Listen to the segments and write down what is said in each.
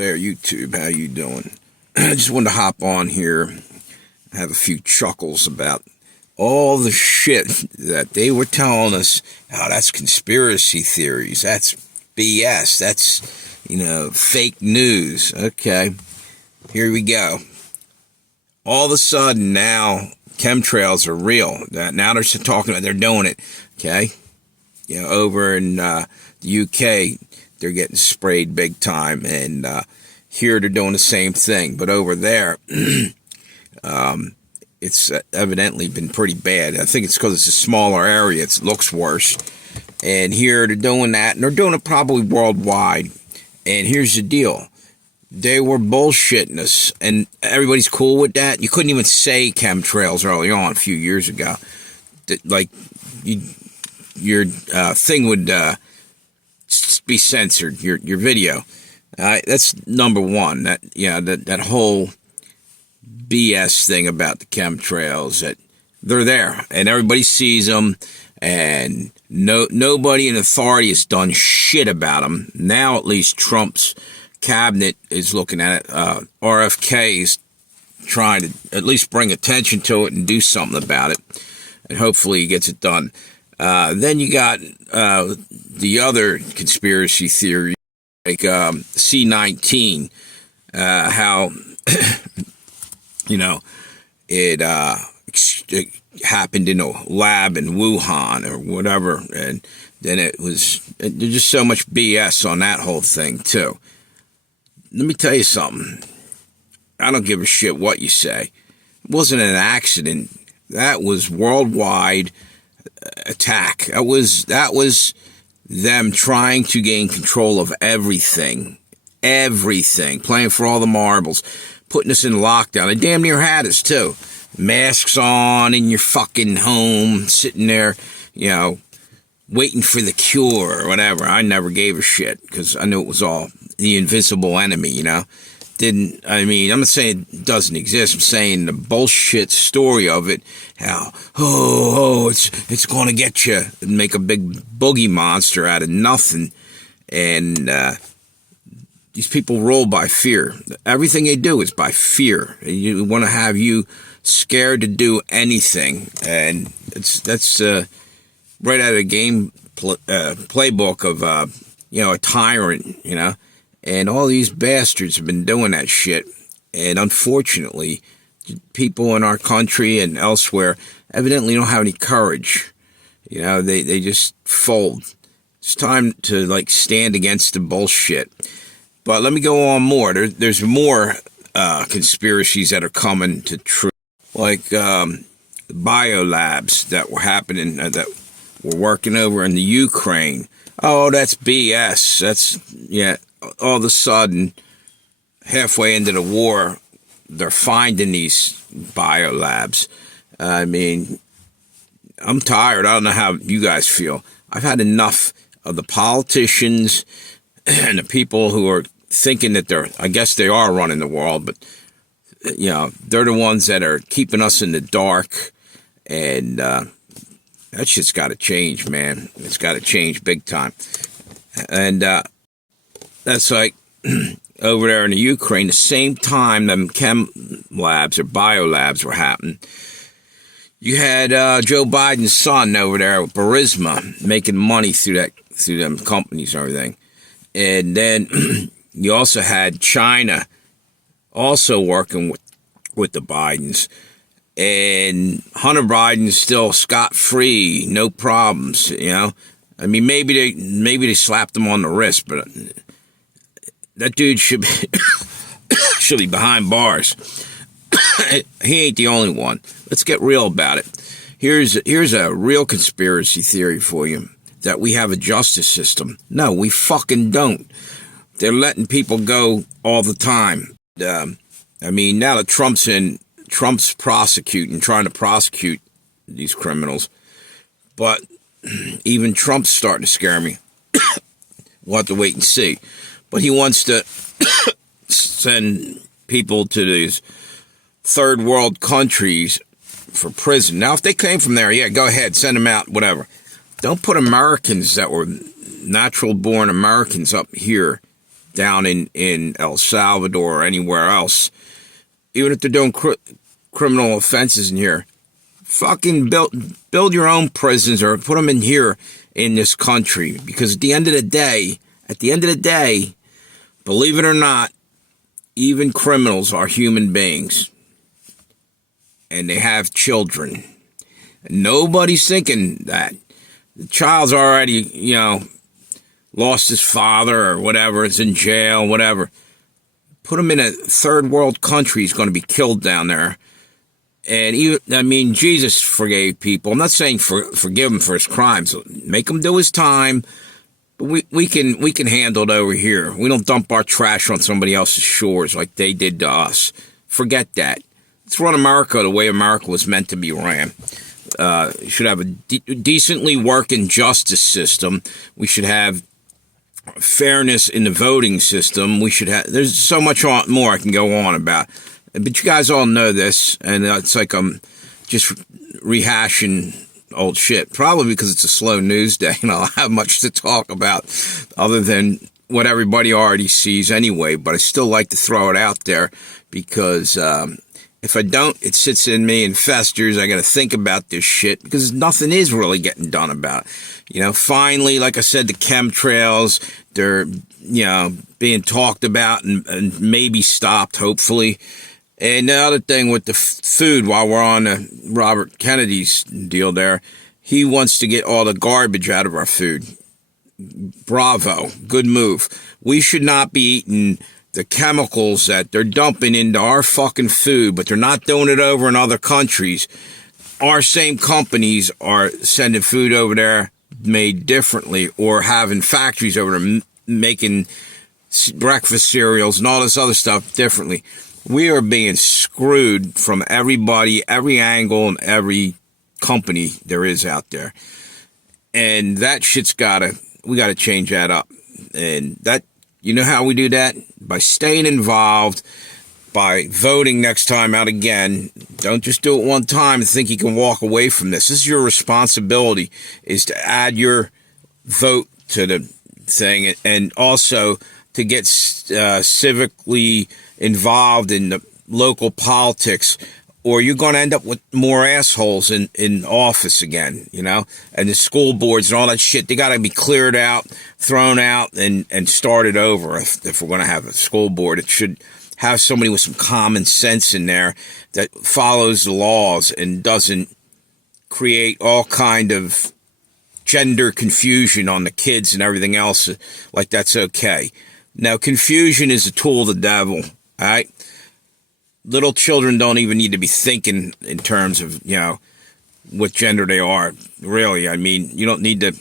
there, YouTube. How you doing? I just wanted to hop on here, have a few chuckles about all the shit that they were telling us. Oh, that's conspiracy theories. That's BS. That's, fake news. Okay, here we go. All of a sudden now, chemtrails are real. Now they're talking about they're doing it. Okay, over in the UK, they're getting sprayed big time, and here they're doing the same thing. But over there, it's evidently been pretty bad. I think it's because it's a smaller area. It looks worse. And here they're doing that, and they're doing it probably worldwide. And here's the deal. They were bullshitting us, and everybody's cool with that. You couldn't even say chemtrails early on a few years ago. Your thing would be censored, your video. That's number one. That whole BS thing about the chemtrails, that they're there and everybody sees them, and nobody in authority has done shit about them. Now at least Trump's cabinet is looking at it. RFK is trying to at least bring attention to it and do something about it, and hopefully he gets it done. Then you got the other conspiracy theory, like C-19, how it happened in a lab in Wuhan or whatever, and then there's just so much BS on that whole thing too. Let me tell you something. I don't give a shit what you say. It wasn't an accident. That was worldwide attack. That was them trying to gain control of everything, playing for all the marbles, putting us in lockdown. They damn near had us too. Masks on in your fucking home, sitting there, waiting for the cure or whatever. I never gave a shit because I knew it was all the invisible enemy, I'm not saying it doesn't exist. I'm saying the bullshit story of it, how, it's going to get you, and make a big boogie monster out of nothing. And these people roll by fear. Everything they do is by fear. You want to have you scared to do anything. And that's right out of the game playbook of, a tyrant, And all these bastards have been doing that shit. And unfortunately, people in our country and elsewhere evidently don't have any courage. They just fold. It's time to, stand against the bullshit. But let me go on more. There's more conspiracies that are coming to truth. Like biolabs that were happening, that were working over in the Ukraine. Oh, that's BS. All of a sudden, halfway into the war, they're finding these biolabs. I'm tired. I don't know how you guys feel. I've had enough of the politicians and the people who are thinking that I guess they are running the world, but, they're the ones that are keeping us in the dark. And that shit's got to change, man. It's got to change big time. And that's like over there in the Ukraine, the same time them chem labs or biolabs were happening. You had Joe Biden's son over there with Burisma making money through them companies and everything. And then you also had China also working with the Bidens. And Hunter Biden's still scot-free, no problems, Maybe they slapped him on the wrist, but that dude should be behind bars. He ain't the only one. Let's get real about it. Here's a real conspiracy theory for you, that we have a justice system. No, we fucking don't. They're letting people go all the time. Now that Trump's trying to prosecute these criminals, but even Trump's starting to scare me. We'll have to wait and see. But he wants to send people to these third world countries for prison. Now, if they came from there, go ahead, send them out, whatever. Don't put Americans that were natural born Americans up here down in El Salvador or anywhere else, even if they're doing criminal offenses in here, fucking build your own prisons or put them in here in this country. Because at the end of the day, believe it or not, even criminals are human beings. And they have children. Nobody's thinking that. The child's already, lost his father or whatever, is in jail, whatever. Put him in a third world country, he's going to be killed down there. And Jesus forgave people. I'm not saying forgive him for his crimes. Make him do his time. But we can handle it over here. We don't dump our trash on somebody else's shores like they did to us. Forget that. Let's run America the way America was meant to be ran. We should have a decently working justice system. We should have fairness in the voting system. We should have. There's so much more I can go on about. But you guys all know this, and it's like I'm just rehashing old shit. Probably because it's a slow news day, and I don't have much to talk about other than what everybody already sees anyway. But I still like to throw it out there because if I don't, it sits in me and festers. I got to think about this shit because nothing is really getting done about it. Finally, like I said, the chemtrails, they're, being talked about and maybe stopped, hopefully. And the other thing with the food, while we're on Robert Kennedy's deal there, he wants to get all the garbage out of our food. Bravo. Good move. We should not be eating the chemicals that they're dumping into our fucking food, but they're not doing it over in other countries. Our same companies are sending food over there made differently, or having factories over there making breakfast cereals and all this other stuff differently. We are being screwed from everybody, every angle, and every company there is out there. And that shit's we gotta change that up. And that, how we do that? By staying involved, by voting next time out again. Don't just do it one time and think you can walk away from this. This is your responsibility, is to add your vote to the thing, and also to get civically involved in the local politics, or you're going to end up with more assholes in office again, and the school boards and all that shit. They got to be cleared out, thrown out, and started over. If we're going to have a school board, it should have somebody with some common sense in there that follows the laws and doesn't create all kind of gender confusion on the kids and everything else. Like, that's okay. Now, confusion is a tool of the devil. All right? Little children don't even need to be thinking in terms of, what gender they are. Really, you don't need to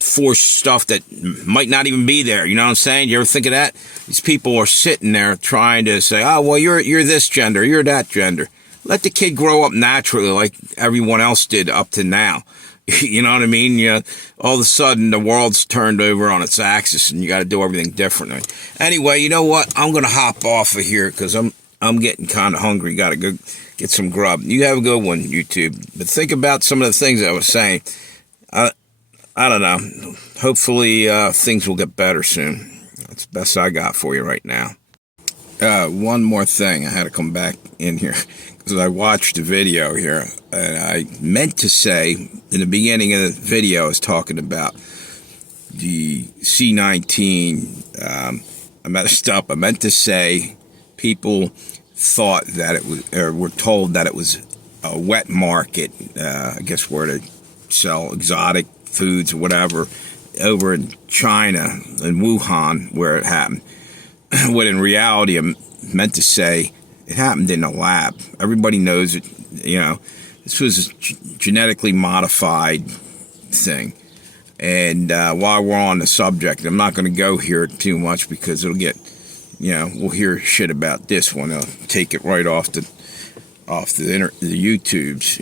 force stuff that might not even be there. You know what I'm saying? You ever think of that? These people are sitting there trying to say, oh, well, you're this gender, you're that gender. Let the kid grow up naturally like everyone else did up to now. You know what I mean? All of a sudden, the world's turned over on its axis, and you got to do everything differently. Anyway, you know what? I'm going to hop off of here because I'm getting kind of hungry. Got to go get some grub. You have a good one, YouTube. But think about some of the things I was saying. I don't know. Hopefully, things will get better soon. That's the best I got for you right now. One more thing. I had to come back in here because I watched the video here, and I meant to say in the beginning of the video, I was talking about the C-19. I messed up. I meant to say people thought that it was, or were told that it was a wet market, I guess where they sell exotic foods or whatever, over in China, in Wuhan, where it happened. When in reality, I meant to say it happened in a lab. Everybody knows it, this was a genetically modified thing. And while we're on the subject, I'm not going to go here too much because it'll get, we'll hear shit about this one. I'll take it right off the YouTubes,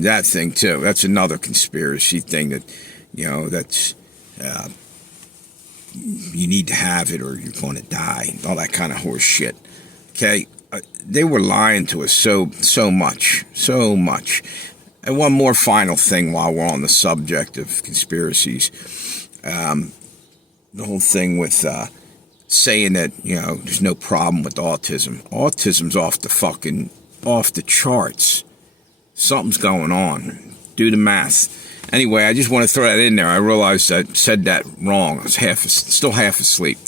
that thing too. That's another conspiracy thing that, that's, you need to have it or you're going to die. All that kind of horse shit. Okay? They were lying to us so much. And one more final thing while we're on the subject of conspiracies. The whole thing with saying that, there's no problem with autism. Autism's off the charts. Something's going on. Do the math. Anyway, I just want to throw that in there. I realized I said that wrong. I was still half asleep.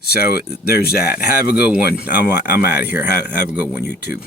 So there's that. Have a good one. I'm out of here. Have a good one, YouTube.